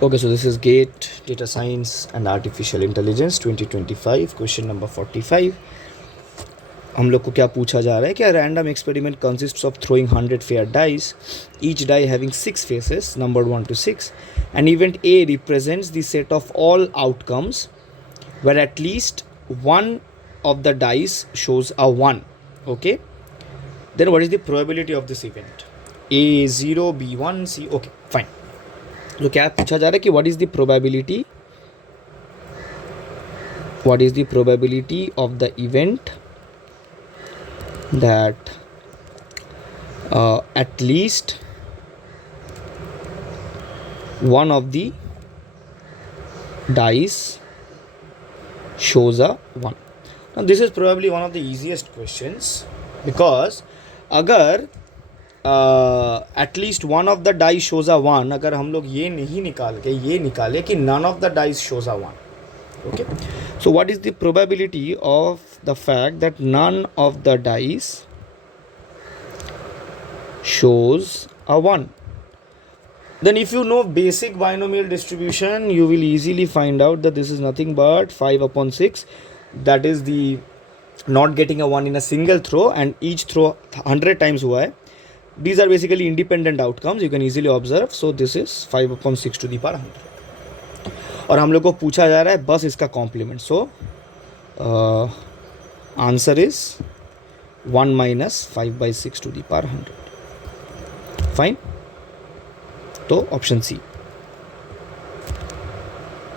Okay, so this is GATE Data Science and Artificial Intelligence 2025 question number 45. हम लोग को क्या पूछा जा रहा है कि a random experiment consists of throwing 100 fair dice, each die having 6 faces numbered 1 to 6, and event A represents the set of all outcomes where at least one of the dice shows a 1. Okay, then what is the probability of this event? A 0, B 1, C. Okay, fine. तो क्या पूछा जा रहा है कि what is the probability of the event that at least one of the dice shows a 1. Now this is probably one of the easiest questions because अगर at least one of the dice shows a 1, अगर हम लोग ये नहीं निकाल के ये निकाले कि none of the dice shows a 1. Okay, so what is the probability of the fact that none of the dice shows a 1? Then if you know basic binomial distribution, you will easily find out that this is nothing but 5/6. That is the not getting a 1 in a single throw, and each throw 100 times हुआ है. These are basically independent outcomes, you can easily observe. So this is 5/6 to the power 100. और हम लोग को पूछा जा रहा है बस इसका complement. So answer is 1 minus 5/6 to the power 100. Fine, तो ऑप्शन सी.